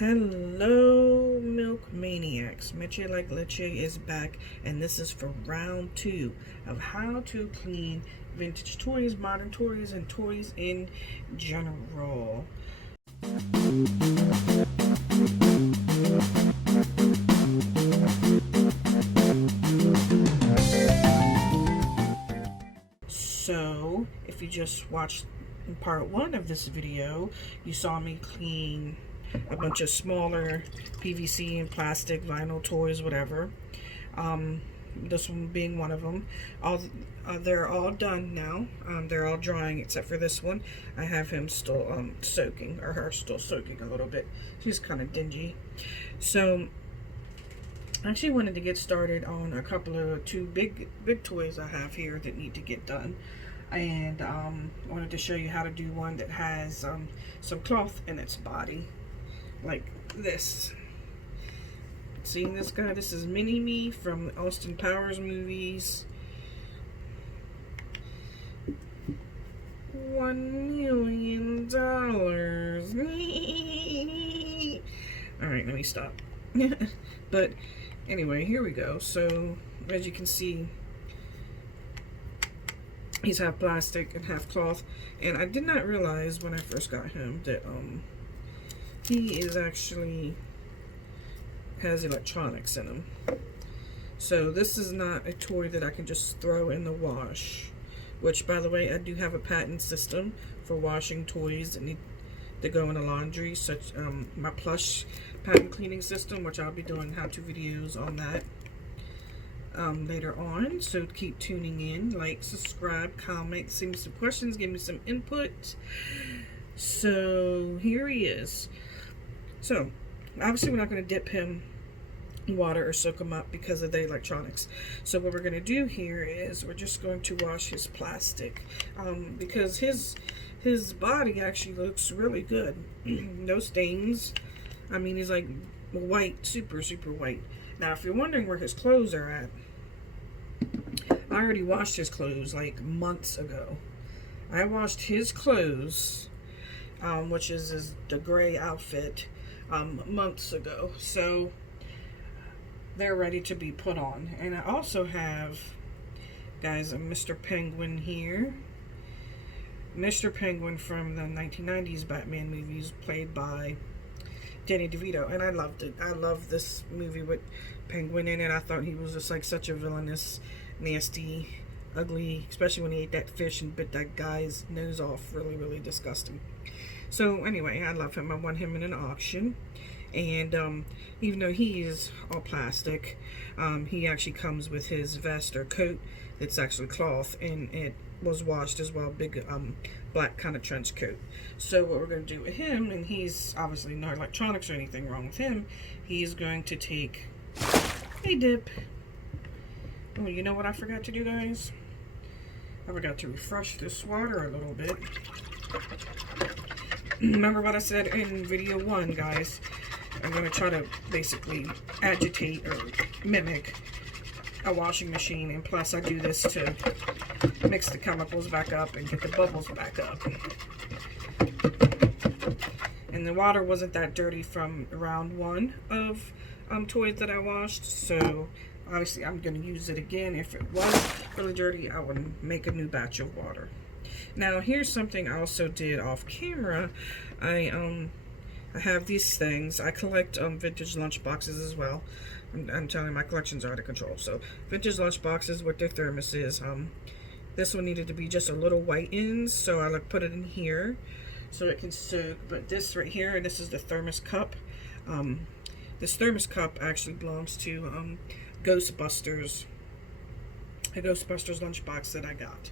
Hello, Milk Maniacs. Mitchie Like Leche is back, and this is for round 2 of how to clean vintage toys, modern toys, and toys in general. So, if you just watched part 1 of this video, you saw me clean a bunch of smaller PVC and plastic, vinyl toys, whatever. This one being one of them. They're all done now. They're all drying except for this one. I have him still soaking, or her still soaking a little bit. She's kind of dingy. So I actually wanted to get started on a couple of two big toys I have here that need to get done. And wanted to show you how to do one that has some cloth in its body, like this. Seeing this guy? This is Mini-Me from Austin Powers movies. $1 million. Alright, let me stop. But anyway, here we go. So as you can see, he's half plastic and half cloth, and I did not realize when I first got him that he is actually has electronics in him. So this is not a toy that I can just throw in the wash, which, by the way, I do have a patent system for washing toys that need to go in the laundry, such my plush patent cleaning system, which I'll be doing how-to videos on that later on. So keep tuning in, like, subscribe, comment, send me some questions, give me some input. So here he is. So obviously we're not going to dip him in water or soak him up because of the electronics. So what we're going to do here is we're just going to wash his plastic, because his body actually looks really good. No stains. I mean, he's like white, super white. Now if you're wondering where his clothes are at, I already washed his clothes like months ago. I washed his clothes, which is the gray outfit, months ago. So they're ready to be put on. And I also have, guys, a Mr. Penguin here. Mr. Penguin from the 1990s Batman movies, played by Danny DeVito, and I loved it. I loved this movie with Penguin in it. I thought he was just like such a villainous, nasty, ugly, especially when he ate that fish and bit that guy's nose off. Really disgusting. So anyway, I love him. I won him in an auction, and even though he is all plastic, he actually comes with his vest or coat that's actually cloth, and it was washed as well. Big black kind of trench coat. So what we're going to do with him, and he's obviously no electronics or anything wrong with him, he's going to take a dip. Oh, you know what I forgot to do, guys? I forgot to refresh this water a little bit. Remember what I said in video 1, guys? I'm going to try to basically agitate or mimic a washing machine, and plus I do this to mix the chemicals back up and get the bubbles back up. And the water wasn't that dirty from round 1 of toys that I washed, so obviously I'm going to use it again. If it was really dirty, I would make a new batch of water. Now here's something I also did off camera. I have these things. I collect vintage lunch boxes as well. I'm telling you, my collections are out of control. So vintage lunch boxes with their thermoses. This one needed to be just a little white ends, so I put it in here so it can soak. But this right here, and this is the thermos cup. This thermos cup actually belongs to Ghostbusters, a Ghostbusters lunchbox that I got.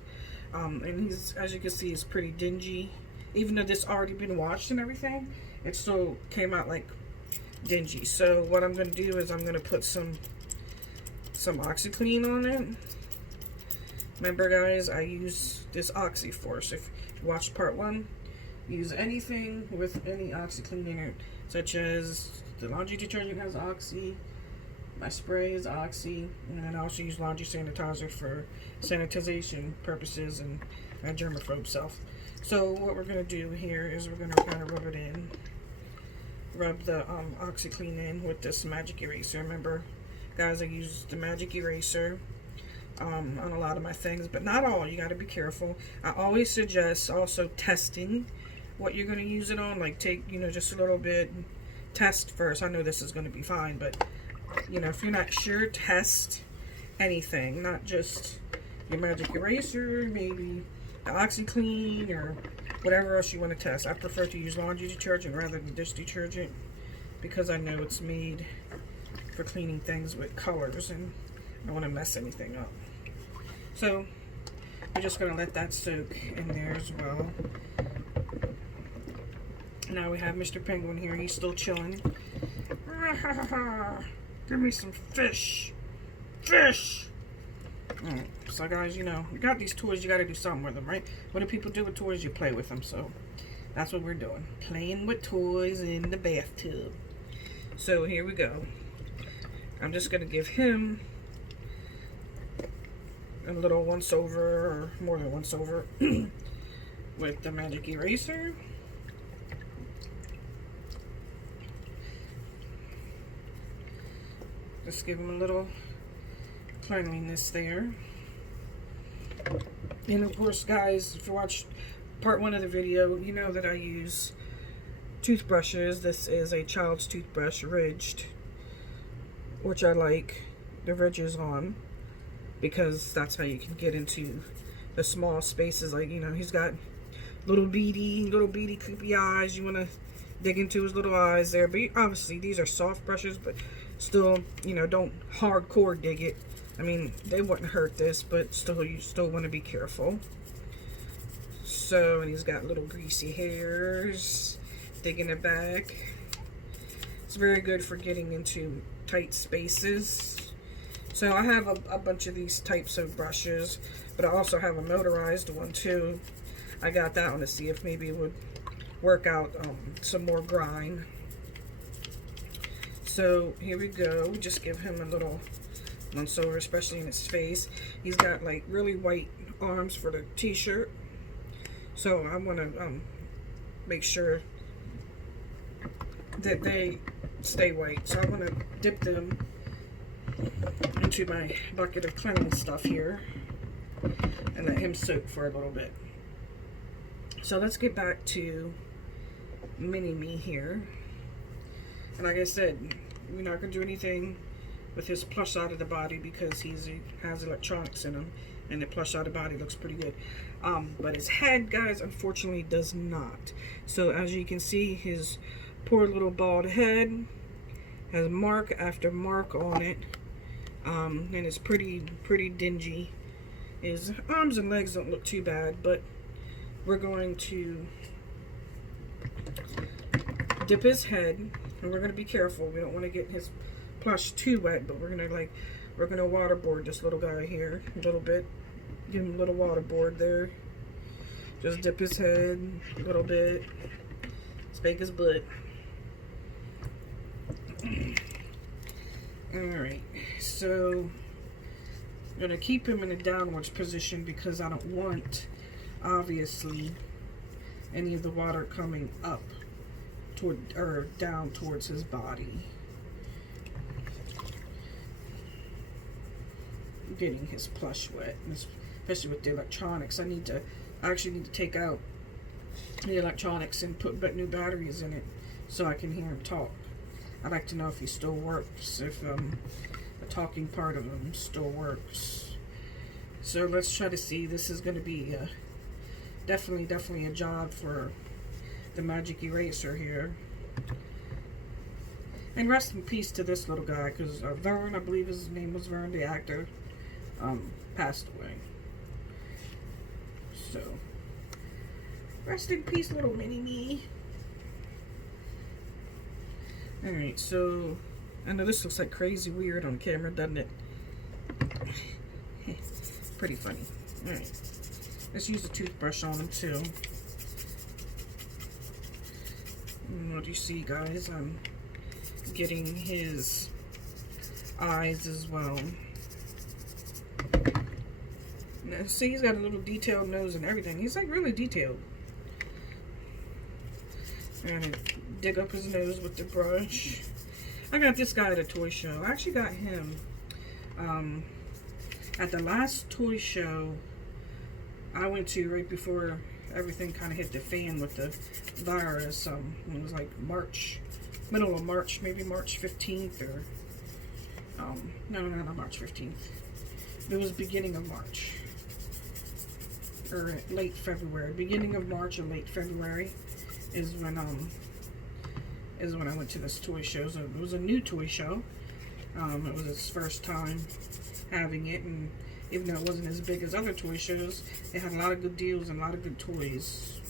And he's, as you can see, is pretty dingy. Even though this already been washed and everything, it still came out like dingy. So what I'm going to do is I'm going to put some OxyClean on it. Remember, guys, I use this OxyForce. If you watched part 1, use anything with any OxyClean in it, such as the laundry detergent has Oxy, my spray is Oxy, and then I also use laundry sanitizer for sanitization purposes and my germaphobe self. So what we're going to do here is we're going to kind of rub it in rub the OxyClean in with this magic eraser. Remember, guys, I use the magic eraser on a lot of my things, but not all. You got to be careful. I always suggest also testing what you're going to use it on. Like, take, you know, just a little bit, test first. I know this is going to be fine, but, you know, if you're not sure, test anything, not just your magic eraser, maybe the OxyClean or whatever else you want to test. I prefer to use laundry detergent rather than dish detergent because I know it's made for cleaning things with colors and I don't want to mess anything up. So we're just going to let that soak in there as well. Now we have Mr. Penguin here. He's still chilling. Give me some fish. Fish! Alright, so guys, you know, you got these toys, you got to do something with them, right? What do people do with toys? You play with them, so that's what we're doing. Playing with toys in the bathtub. So here we go. I'm just going to give him a little once over, or more than once over, with the magic eraser. Just give him a little cleanliness there. And of course, guys, if you watch part 1 of the video, you know that I use toothbrushes. This is a child's toothbrush, ridged, which I like the ridges on because that's how you can get into the small spaces. Like, you know, he's got little beady creepy eyes. You want to dig into his little eyes there. But obviously, these are soft brushes, but still, you know, don't hardcore dig it. I mean, they wouldn't hurt this, but still, you still want to be careful. So, and he's got little greasy hairs, digging it back. It's very good for getting into tight spaces. So I have a bunch of these types of brushes, but I also have a motorized one too. I got that one to see if maybe it would work out some more grind. So here we go. We just give him a little once over, especially in his face. He's got like really white arms for the t-shirt, so I want to make sure that they stay white. So I want to dip them into my bucket of cleaning stuff here and let him soak for a little bit. So let's get back to Mini-Me here. And like I said, we're not going to do anything with his plush side of the body because he has electronics in him, and the plush side of the body looks pretty good. But his head, guys, unfortunately does not. So as you can see, his poor little bald head has mark after mark on it, and it's pretty dingy. His arms and legs don't look too bad, but we're going to dip his head, and we're going to be careful. We don't want to get his plush too wet, but we're gonna waterboard this little guy here a little bit. Give him a little waterboard there. Just dip his head a little bit. Spank his butt. Alright, so I'm gonna keep him in a downwards position because I don't want, obviously, any of the water coming up toward or down towards his body. Getting his plush wet, especially with the electronics. I actually need to take out the electronics and put new batteries in it so I can hear him talk. I'd like to know if he still works, if the talking part of him still works. So let's try to see. This is going to be definitely a job for the magic eraser here. And rest in peace to this little guy, because Vern, I believe his name was Vern, the actor, passed away. So, rest in peace, little Mini-Me. Alright, so, I know this looks like crazy weird on camera, doesn't it? Pretty funny. Alright, let's use a toothbrush on him too. And what do you see, guys? I'm getting his eyes as well. Now, see, he's got a little detailed nose and everything. He's like really detailed. And dig up his nose with the brush. I got this guy at a toy show. I actually got him at the last toy show I went to right before everything kind of hit the fan with the virus. It was like March, middle of March, maybe March 15th or no, not March 15th. It was beginning of March or late February. Beginning of March or late February is when I went to this toy show. So it was a new toy show. It was his first time having it, and even though it wasn't as big as other toy shows, it had a lot of good deals and a lot of good toys.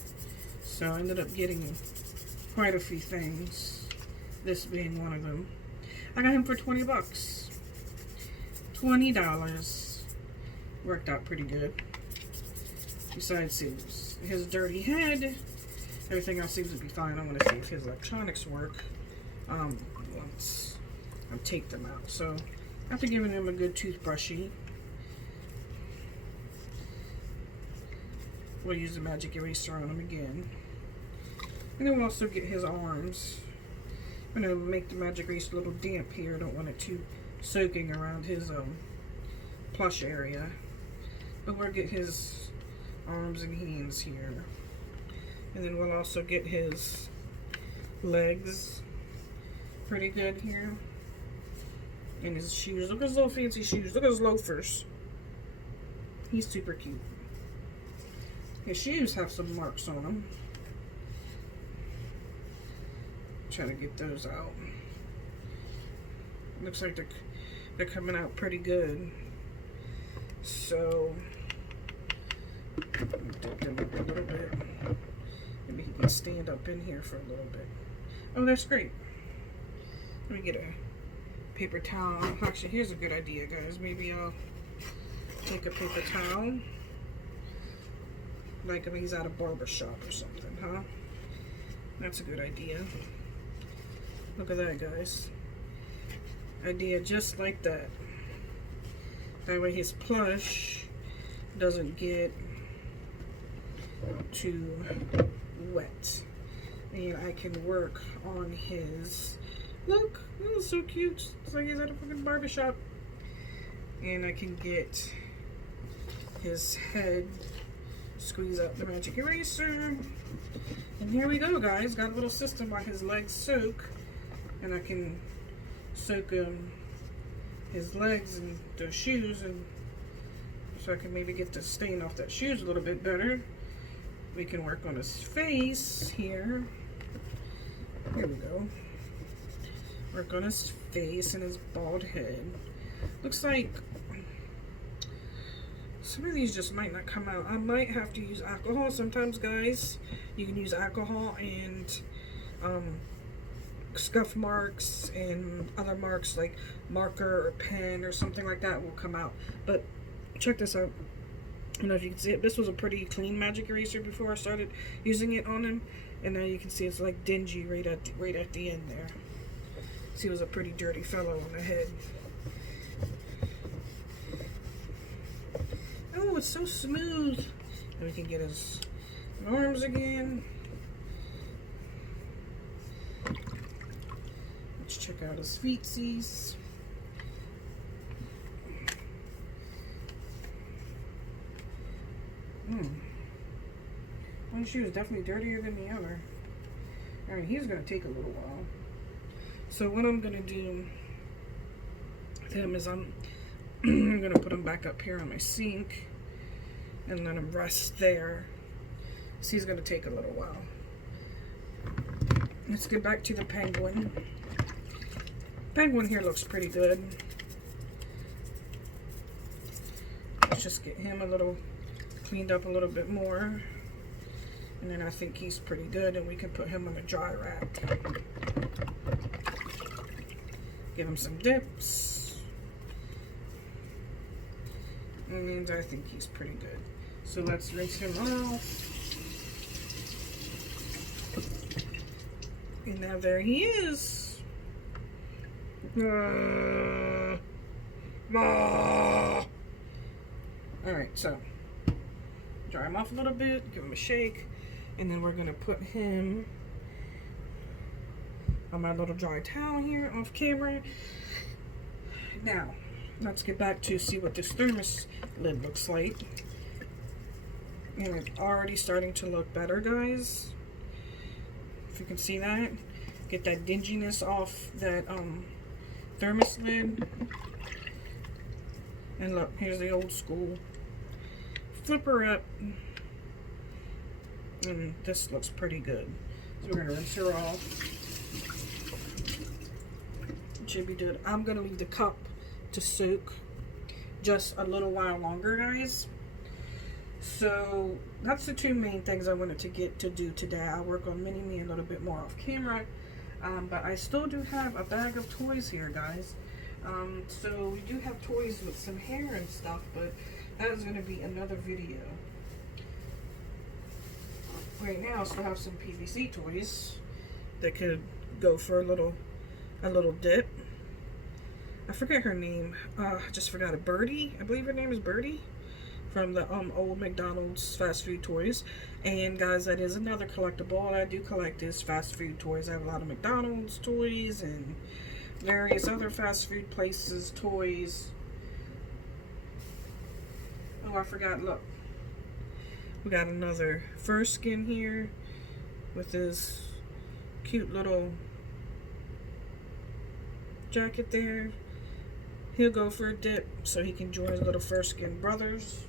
So I ended up getting quite a few things, this being one of them. I got him for 20 bucks. $20. Worked out pretty good. Besides his dirty head, everything else seems to be fine. I want to see if his electronics work once I take them out. So after giving him a good toothbrushy, we'll use the magic eraser on him again. And then we'll also get his arms. I'm going to make the magic eraser a little damp here. I don't want it too soaking around his plush area. But we'll get his arms and hands here. And then we'll also get his legs pretty good here. And his shoes. Look at his little fancy shoes. Look at his loafers. He's super cute. His shoes have some marks on them. Try to get those out. Looks like they're coming out pretty good. So dip them up a little bit. Maybe he can stand up in here for a little bit. Oh, that's great. Let me get a paper towel. Actually, here's a good idea, guys. Maybe I'll take a paper towel. Like if he's at a barber shop or something, huh? That's a good idea. Look at that, guys. Idea just like that. That way his plush doesn't get too wet. And I can work on his... Look, oh, so cute. It's like he's at a fucking barbershop. And I can get his head, squeeze out the magic eraser. And here we go, guys. Got a little system while his legs soak. And I can soak his legs and those shoes. And so I can maybe get the stain off that shoes a little bit better. We can work on his face here. Here we go. Work on his face and his bald head. Looks like some of these just might not come out. I might have to use alcohol. Sometimes, guys, you can use alcohol and scuff marks and other marks like marker or pen or something like that will come out. But check this out. I don't know if you can see it. This was a pretty clean magic eraser before I started using it on him, and now you can see it's like dingy right at the end there. See, he was a pretty dirty fellow on the head. Oh, it's so smooth. And we can get his arms again. Let's check out his feetsies. One shoe is definitely dirtier than the other. Alright, he's going to take a little while. So what I'm going to do with him is I'm going to put him back up here on my sink and let him rest there. So he's going to take a little while. Let's get back to the penguin. Penguin here looks pretty good. Let's just get him a little cleaned up a little bit more. And then I think he's pretty good, and we can put him on a dry rack. Give him some dips. And I think he's pretty good. So let's rinse him off. And now there he is. Alright, so dry him off a little bit, give him a shake, and then we're going to put him on my little dry towel here off camera. Now, let's get back to see what this thermos lid looks like. And it's already starting to look better, guys. If you can see that. Get that dinginess off that thermos lid. And look, here's the old school. Flip her up. And this looks pretty good. So we're going to rinse her off. It should be good. I'm going to leave the cup to soak just a little while longer, guys. So that's the two main things I wanted to do today. I'll work on Mini-Me a little bit more off camera. But I still do have a bag of toys here, guys. So we do have toys with some hair and stuff, but that is going to be another video. Right now I still have some PVC toys that could go for a little dip. I forget her name. I just forgot it. Birdie? I believe her name is Birdie. From the old McDonald's fast food toys. And guys, that is another collectible. I do collect is fast food toys. I have a lot of McDonald's toys and various other fast food places toys. Oh, I forgot, look. We got another fur skin here with this cute little jacket there. He'll go for a dip so he can join his little fur skin brothers.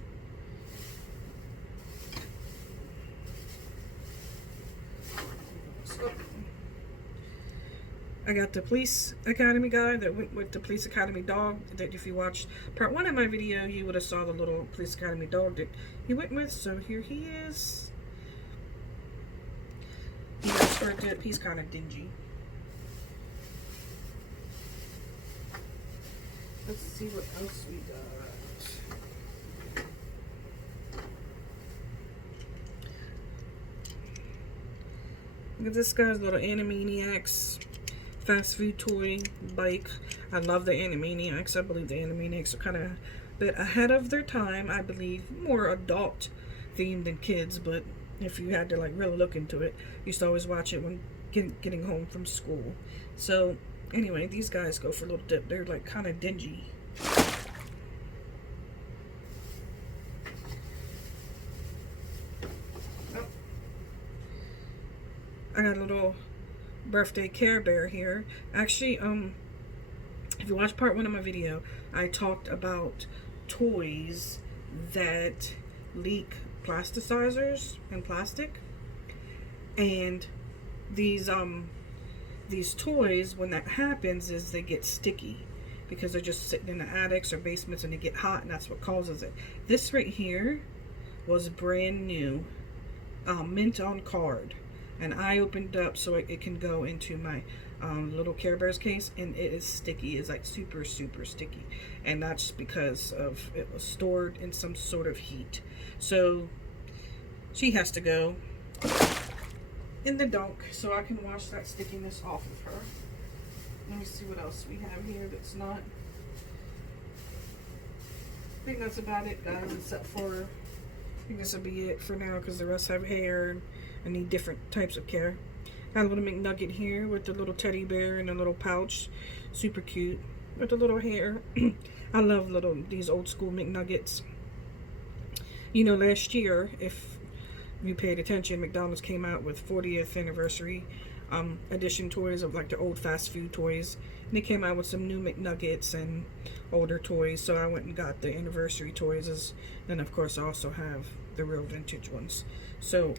I got the Police Academy guy that went with the Police Academy dog. That if you watched part 1 of my video, you would have saw the little Police Academy dog that he went with. So here he is. He goes for a dip. He's kind of dingy. Let's see what else we got. Look at this guy's little Animaniacs fast food toy bike. I love the Animaniacs. I believe the Animaniacs are kind of a bit ahead of their time. I believe more adult themed than kids, but if you had to like really look into it, you used to always watch it when getting home from school. So anyway, these guys go for a little dip. They're like kind of dingy. Oh. I got a little birthday Care Bear here. Actually, if you watch part 1 of my video, I talked about toys that leak plasticizers and plastic. And these toys, when that happens, is they get sticky because they're just sitting in the attics or basements and they get hot, and that's what causes it. This right here was brand new, mint on card. And I opened up so it can go into my little Care Bears case, and it is sticky. It's like super, super sticky. And that's because of it was stored in some sort of heat. So she has to go in the dunk so I can wash that stickiness off of her. Let me see what else we have here that's not. I think that's about it, guys, except for, I think this will be it for now because the rest have hair. I need different types of care. Got a little McNugget here with the little teddy bear in a little pouch. Super cute. With the little hair. I love these old school McNuggets. You know, last year, if you paid attention, McDonald's came out with 40th anniversary edition toys of like the old fast food toys. And they came out with some new McNuggets and older toys. So I went and got the anniversary toys. And of course I also have the real vintage ones. So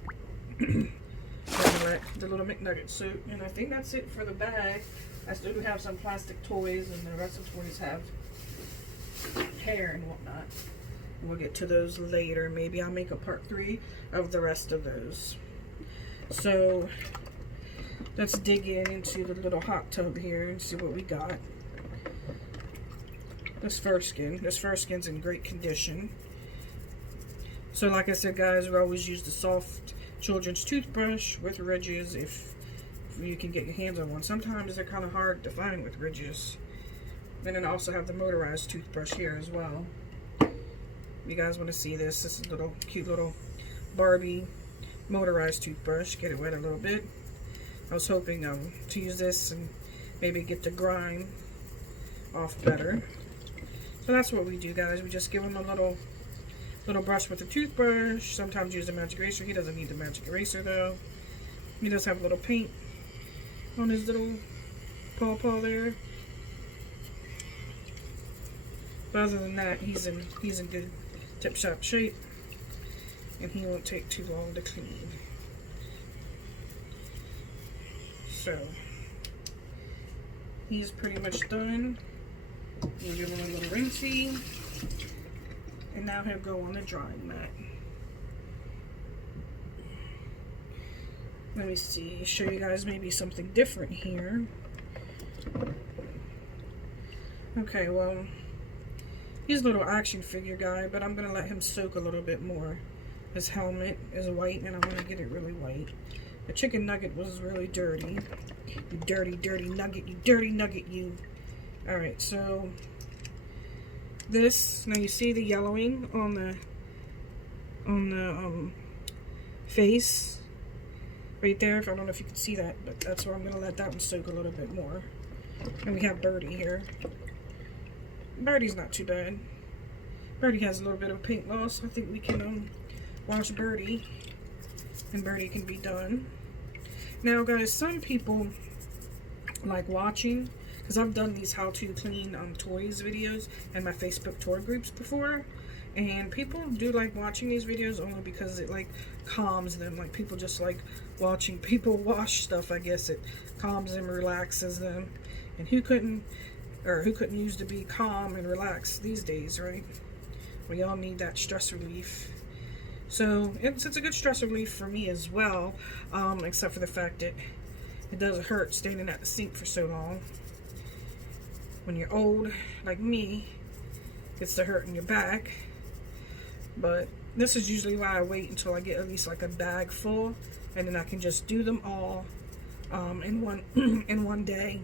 the little McNugget suit, and I think that's it for the bag. I still do have some plastic toys, and the rest of the toys have hair and whatnot. We'll get to those later. Maybe I'll make a part 3 of the rest of those. So let's dig into the little hot tub here and see what we got. This fur skin's in great condition. So like I said, guys, we always use the soft children's toothbrush with ridges if you can get your hands on one. Sometimes they're kind of hard to find with ridges. And then I also have the motorized toothbrush here as well. If you guys want to see this, this is a little cute little Barbie motorized toothbrush. Get it wet a little bit. I was hoping to use this and maybe get the grime off better. So that's what we do, guys. We just give him a little brush with a toothbrush. Sometimes use a magic eraser. He doesn't need the magic eraser though. He does have a little paint on his little paw there. But other than that, he's in good tip-top shape, and he won't take too long to clean. So he's pretty much done. We'll give him a little rinsey, and now he'll go on the drying mat. Let me see, show you guys maybe something different here. Okay, well, he's a little action figure guy, but I'm gonna let him soak a little bit more. His helmet is white, and I want to get it really white. The chicken nugget was really dirty. You dirty, dirty nugget. You dirty nugget, you. Alright, so this, now you see the yellowing on the face right there. I don't know if you can see that, but that's where I'm going to let that one soak a little bit more. And we have Birdie here. Birdie's not too bad. Birdie has a little bit of paint loss. I think we can wash Birdie, and Birdie can be done. Now, guys, some people like watching, because I've done these how to clean toys videos and my Facebook toy groups before, and people do like watching these videos only because it like calms them. Like, people just like watching people wash stuff. I guess it calms them, relaxes them, and who couldn't use to be calm and relaxed these days, right? We all need that stress relief. So it's a good stress relief for me as well, except for the fact that it doesn't hurt standing at the sink for so long. When you're old, like me, it's the hurt in your back. But this is usually why I wait until I get at least like a bag full, and then I can just do them all in one day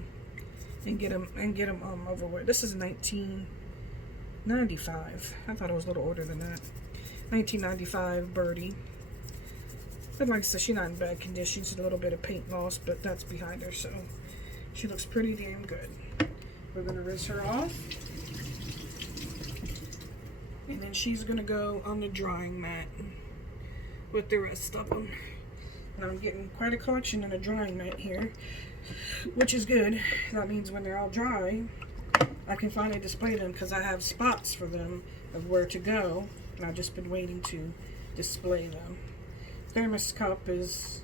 and get them over with. This is 1995. I thought it was a little older than that. 1995 Birdie. But like I said, she's not in bad condition. She's a little bit of paint loss, but that's behind her, so she looks pretty damn good. We're going to rinse her off, and then she's going to go on the drying mat with the rest of them. And I'm getting quite a collection in a drying mat here, which is good. That means when they're all dry, I can finally display them, because I have spots for them of where to go, and I've just been waiting to display them. Thermos cup is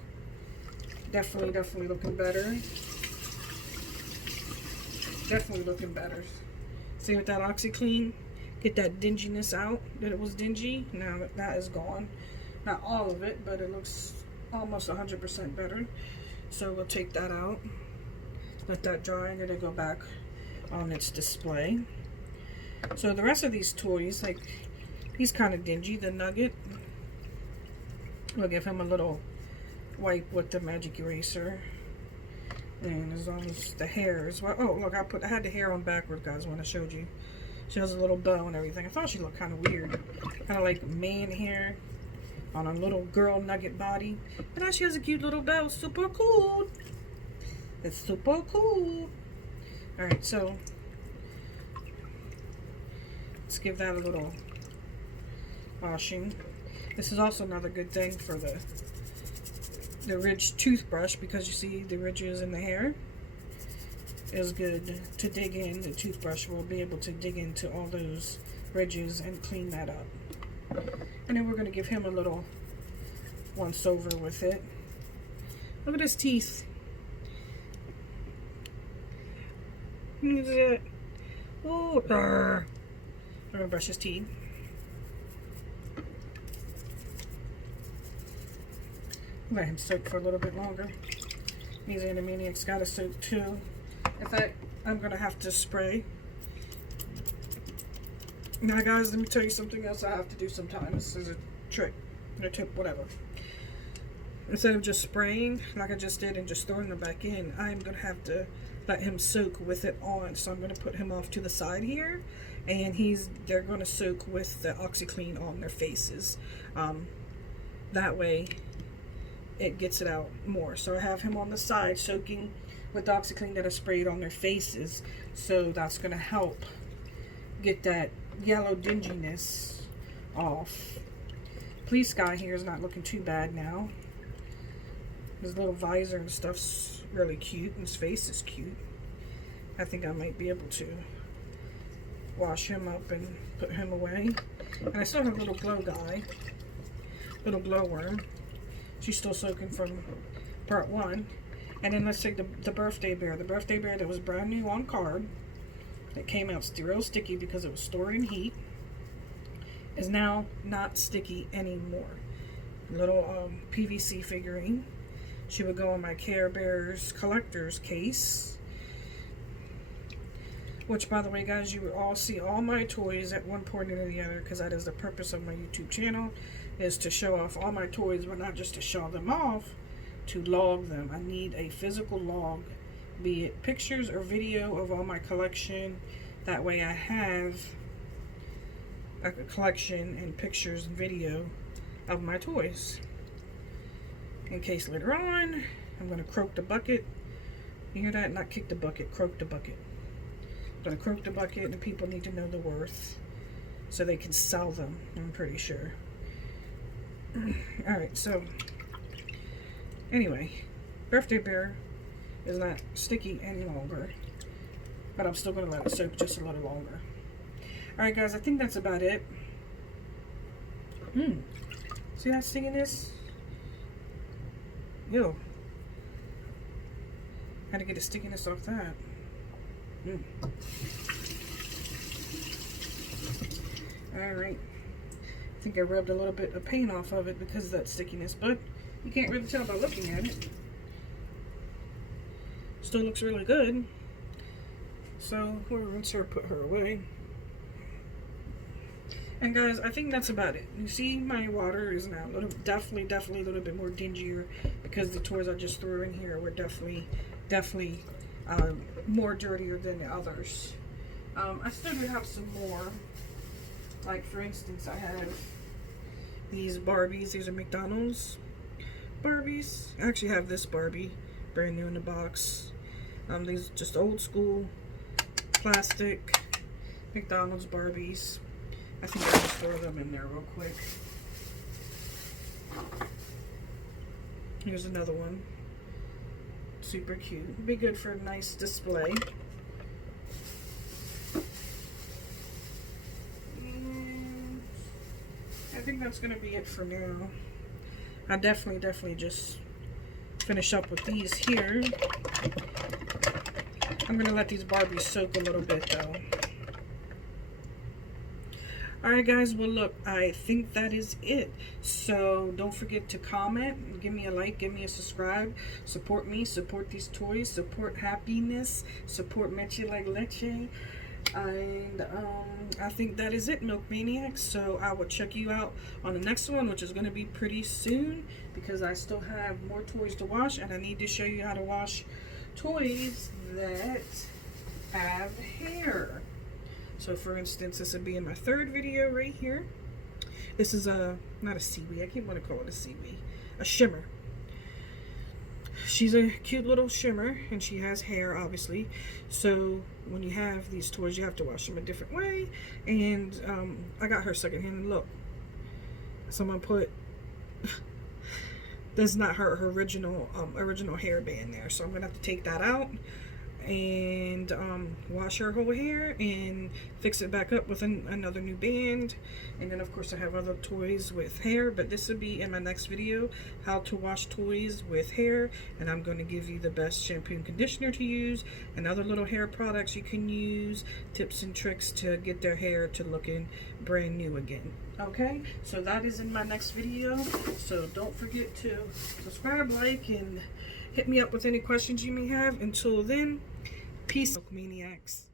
definitely looking better. Definitely looking better. See, with that OxiClean, get that dinginess out, that it was dingy. Now that is gone. Not all of it, but it looks almost 100% better. So we'll take that out, let that dry, and then it'll go back on its display. So the rest of these toys, like, he's kind of dingy. The Nugget, we'll give him a little wipe with the magic eraser. And as long as the hair is well, oh look, I had the hair on backward, guys, when I showed you. She has a little bow and everything. I thought she looked kind of weird, kind of like man hair on a little girl Nugget body. But now she has a cute little bow. Super cool. It's super cool. All right, so let's give that a little washing. This is also another good thing for the ridged toothbrush, because you see the ridges in the hair. Is good to dig in. The toothbrush will be able to dig into all those ridges and clean that up. And then we're going to give him a little once over with it. Look at his teeth. Look at that. Oh, I'm going to brush his teeth. Let him soak for a little bit longer. These Animaniacs gotta soak too. In fact, I'm gonna have to spray. Now, guys, let me tell you something else I have to do sometimes. This is a trick, or a tip, whatever. Instead of just spraying like I just did and just throwing them back in, I'm gonna have to let him soak with it on. So I'm gonna put him off to the side here, and they're gonna soak with the OxiClean on their faces. That way it gets it out more. So I have him on the side soaking with OxiClean that I sprayed on their faces. So that's going to help get that yellow dinginess off. Police Sky here is not looking too bad now. His little visor and stuff's really cute, and his face is cute. I think I might be able to wash him up and put him away. And I still have little glow guy, little glowworm. She's still soaking from part 1. And then let's take the birthday bear. The birthday bear that was brand new on card, that came out real sticky because it was stored in heat, is now not sticky anymore. Little PVC figurine. She would go in my Care Bears collector's case. Which, by the way, guys, you will all see all my toys at one point or the other, because that is the purpose of my YouTube channel, is to show off all my toys, but not just to show them off, to log them. I need a physical log, be it pictures or video of all my collection. That way I have a collection and pictures and video of my toys, in case later on I'm going to croak the bucket. You hear that? Not kick the bucket, croak the bucket. I'm going to croak the bucket, and people need to know the worth so they can sell them, I'm pretty sure. Alright, so anyway, birthday bear is not sticky any longer, but I'm still going to let it soak just a little longer. Alright guys, I think that's about it. See that stickiness? Ew. Had to get the stickiness off that. Alright. I think I rubbed a little bit of paint off of it because of that stickiness, but you can't really tell by looking at it. Still looks really good. So we'll rinse her, put her away. And guys, I think that's about it. You see, my water is now definitely a little bit more dingier because the toys I just threw in here were definitely more dirtier than the others. I still do have some more. Like, for instance, I have these Barbies. These are McDonald's Barbies. I actually have this Barbie, brand new in the box. These are just old school plastic McDonald's Barbies. I think I'll just throw them in there real quick. Here's another one. Super cute. Be good for a nice display. And I think that's going to be it for now. I'll definitely just finish up with these here. I'm going to let these Barbies soak a little bit though. Alright guys, well look, I think that is it. So don't forget to comment, give me a like, give me a subscribe, support me, support these toys, support happiness, support Meche Like Leche. And I think that is it, Milk Maniacs. So I will check you out on the next one, which is going to be pretty soon, because I still have more toys to wash, and I need to show you how to wash toys that have hair. So for instance, this would be in my third video right here. This is not a seaweed, I keep wanting to call it a seaweed, a shimmer. She's a cute little shimmer, and she has hair, obviously. So when you have these toys, you have to wash them a different way. And I got her secondhand, and look, someone put that's not her original hairband there. So I'm gonna have to take that out and wash her whole hair and fix it back up with another new band. And then of course I have other toys with hair, but this will be in my next video, how to wash toys with hair. And I'm going to give you the best shampoo and conditioner to use and other little hair products you can use, tips and tricks to get their hair to looking brand new again. Okay, so that is in my next video. So don't forget to subscribe, like, and hit me up with any questions you may have. Until then, peace, Milk Maniacs.